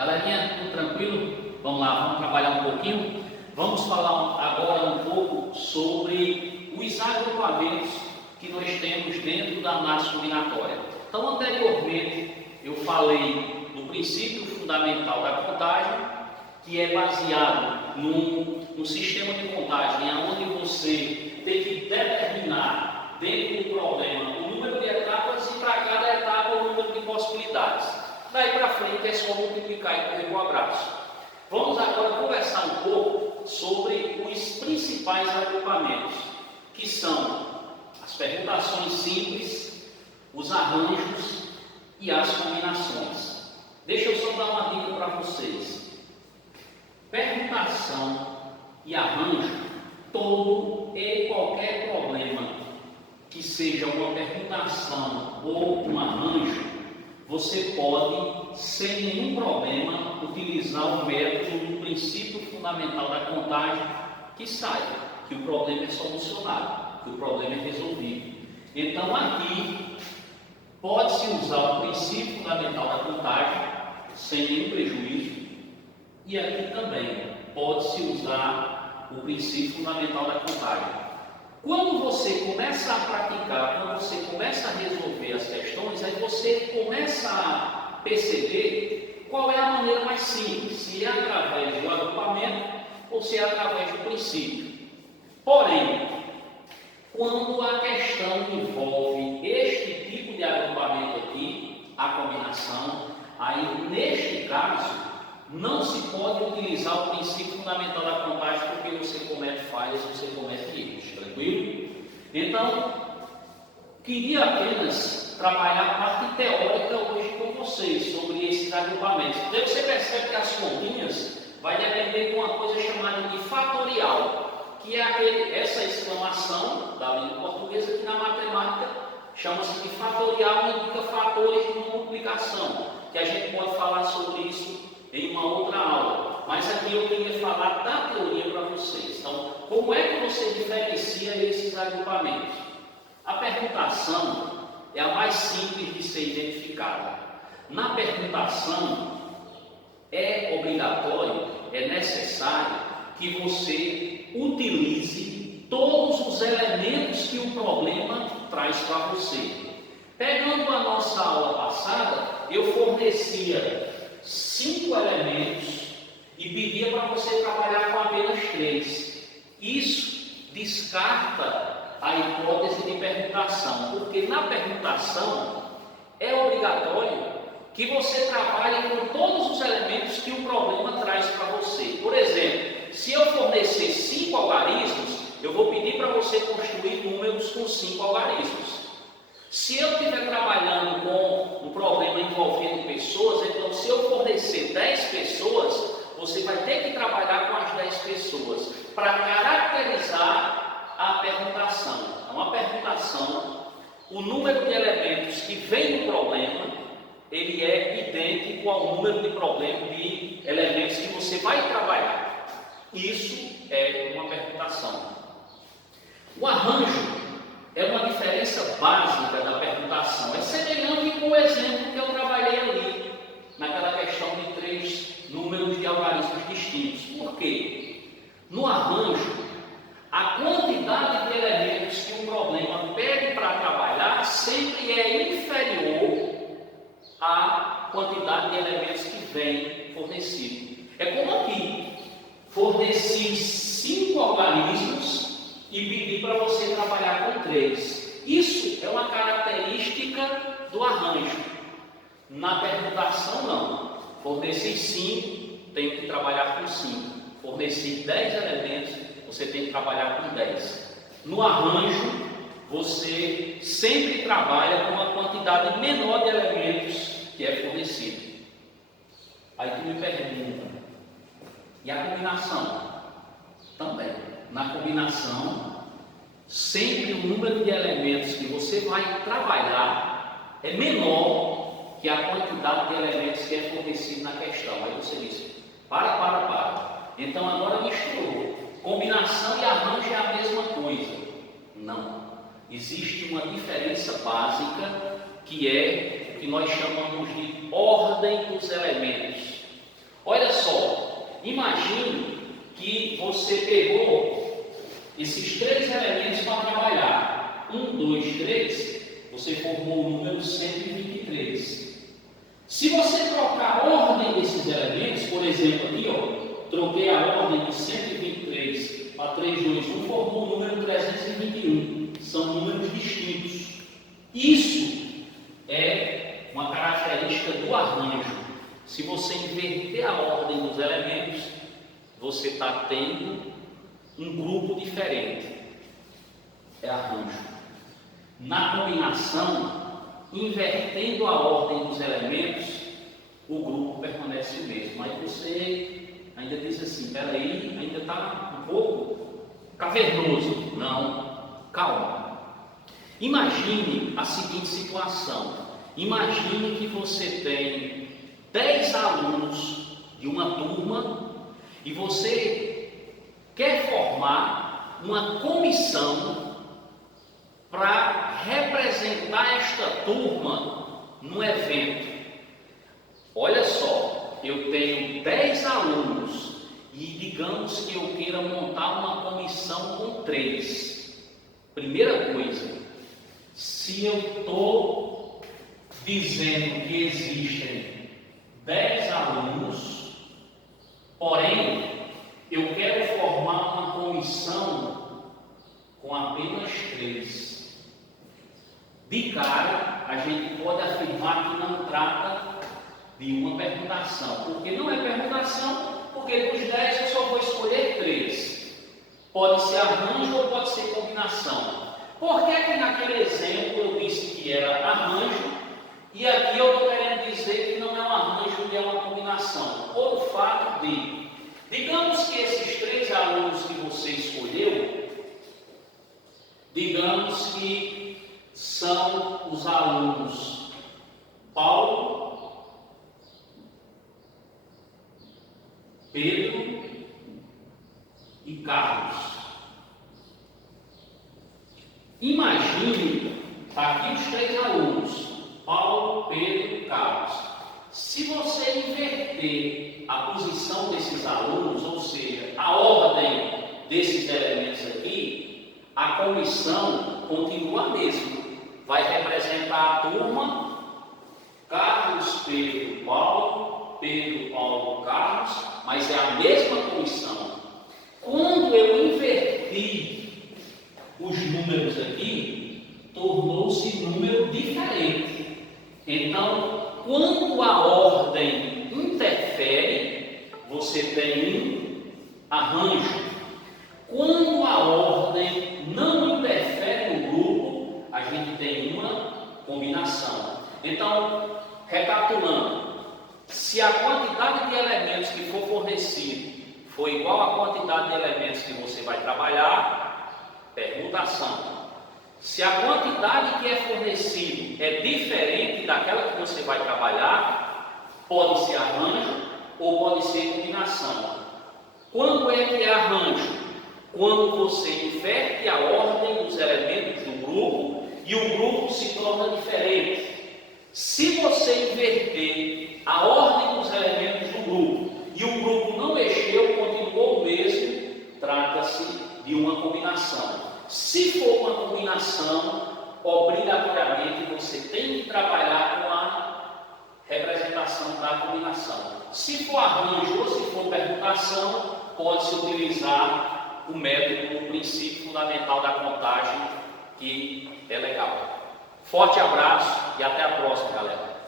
Galerinha, tudo tranquilo? Vamos lá, vamos trabalhar um pouquinho. Vamos falar agora um pouco sobre os agrupamentos que nós temos dentro da análise combinatória. Então, anteriormente, eu falei do princípio fundamental da contagem, que é baseado num sistema de contagem, onde você tem que determinar dentro do problema o número de etapas e para cada etapa o número de possibilidades. Daí para frente é só multiplicar e correr com o abraço. Vamos agora conversar um pouco sobre os principais agrupamentos, que são as permutações simples, os arranjos e as combinações. Deixa eu só dar uma dica para vocês. Permutação e arranjo, todo e qualquer problema que seja uma permutação ou um arranjo, você pode, sem nenhum problema, utilizar o método do princípio fundamental da contagem, que saiba que o problema é solucionado, que o problema é resolvido. Então aqui pode-se usar o princípio fundamental da contagem, sem nenhum prejuízo, e aqui também pode-se usar o princípio fundamental da contagem. Quando você começa a praticar, quando você começa a resolver as questões, aí você começa a perceber qual é a maneira mais simples, se é através do agrupamento ou se é através do princípio. Porém, quando a questão envolve este tipo de agrupamento aqui, a combinação, aí neste caso, não se pode utilizar o princípio fundamental da contagem porque você comete falhas, você comete erros, tranquilo? Então, queria apenas trabalhar a parte teórica hoje com vocês sobre esses agrupamentos. Daí você percebe que as continhas vai depender de uma coisa chamada de fatorial, que é essa exclamação da língua portuguesa que na matemática chama-se de fatorial e indica fatores de multiplicação, que a gente pode falar sobre isso em uma outra aula, mas aqui eu queria falar da teoria para vocês. Então, como é que você diferencia esses agrupamentos? A permutação é a mais simples de ser identificada. Na permutação, é obrigatório, é necessário que você utilize todos os elementos que o problema traz para você. Pegando a nossa aula passada, eu fornecia 5 elementos e pedia para você trabalhar com apenas 3. Isso descarta a hipótese de permutação, porque na permutação é obrigatório que você trabalhe com todos os elementos que o problema traz para você. Por exemplo, se eu fornecer 5 algarismos, eu vou pedir para você construir números com 5 algarismos. Se eu estiver trabalhando com um problema envolvendo pessoas, então se eu fornecer 10 pessoas, você vai ter que trabalhar com as 10 pessoas para caracterizar a permutação. Então, a permutação, o número de elementos que vem no problema, ele é idêntico ao número de elementos que você vai trabalhar. Isso é uma permutação. O arranjo é uma diferença básica da permutação. É semelhante com o exemplo que eu trabalhei ali, naquela questão de 3 números de algarismos distintos. Por quê? No arranjo, a quantidade de elementos que um problema pede para trabalhar sempre é inferior à quantidade de elementos que vem fornecido. É como aqui, forneci 5 algarismos e pedir para você trabalhar com 3. Isso é uma característica do arranjo. Na permutação, não. Forneci 5, tenho que trabalhar com 5. Forneci 10 elementos, você tem que trabalhar com 10. No arranjo, você sempre trabalha com uma quantidade menor de elementos que é fornecido. Aí tu me pergunta, e a combinação? Também. Na combinação, sempre o número de elementos que você vai trabalhar é menor que a quantidade de elementos que é fornecido na questão. Aí você diz, para. Então agora misturou. Combinação e arranjo é a mesma coisa. Não. Existe uma diferença básica que é o que nós chamamos de ordem dos elementos. você pegou esses 3 elementos para trabalhar. 1, 2, 3, você formou o número 123. Se você trocar a ordem desses elementos, por exemplo, aqui, ó, troquei a ordem de 123 para 3, 2, 1, formou o número 321. São números distintos. Isso é uma característica do arranjo. Se você inverter a ordem dos elementos, você está tendo um grupo diferente. É arranjo. Na combinação, invertendo a ordem dos elementos, o grupo permanece o mesmo. Aí você ainda diz assim, espera aí, ainda está um pouco cavernoso. Não, calma. Imagine a seguinte situação. Imagine que você tem 10 alunos de uma turma e você quer formar uma comissão para representar esta turma no evento. Olha só, eu tenho 10 alunos e digamos que eu queira montar uma comissão com 3. Primeira coisa, se eu estou dizendo que existem 10 alunos, porém eu quero formar uma comissão com apenas 3. De cara, a gente pode afirmar que não trata de uma permutação. Porque não é permutação, porque dos 10 eu só vou escolher 3. Pode ser arranjo ou pode ser combinação. Por que naquele exemplo eu disse que era arranjo e aqui eu estou querendo dizer que não é um arranjo e é uma combinação? Por o fato de, digamos que esses 3 alunos que você escolheu, digamos que são os alunos Paulo, Pedro e Carlos. Imagine aqui os 3 alunos, Paulo, Pedro e Carlos. Se você inverter a posição desses alunos, ou seja, a ordem desses elementos aqui, a comissão continua a mesma. Vai representar a turma Carlos, Pedro, Paulo, Pedro, Paulo, Carlos, mas é a mesma comissão. Quando eu inverti os números aqui, tornou-se número diferente. Então, quando a ordem interfere, você tem um arranjo. Quando a ordem não interfere no grupo, a gente tem uma combinação. Então, recapitulando, se a quantidade de elementos que for fornecido for igual à quantidade de elementos que você vai trabalhar, permutação. Se a quantidade que é fornecido é diferente daquela que você vai trabalhar, pode ser arranjo ou pode ser combinação. Quando é que é arranjo? Quando você inverte a ordem dos elementos do grupo e o grupo se torna diferente. Se você inverter a ordem dos elementos do grupo e o grupo não mexeu, continuou o mesmo, trata-se de uma combinação. Se for uma combinação, obrigatoriamente você tem que trabalhar com a representação da combinação. Se for arranjo ou se for permutação, pode-se utilizar o método, o princípio fundamental da contagem, que é legal. Forte abraço e até a próxima, galera.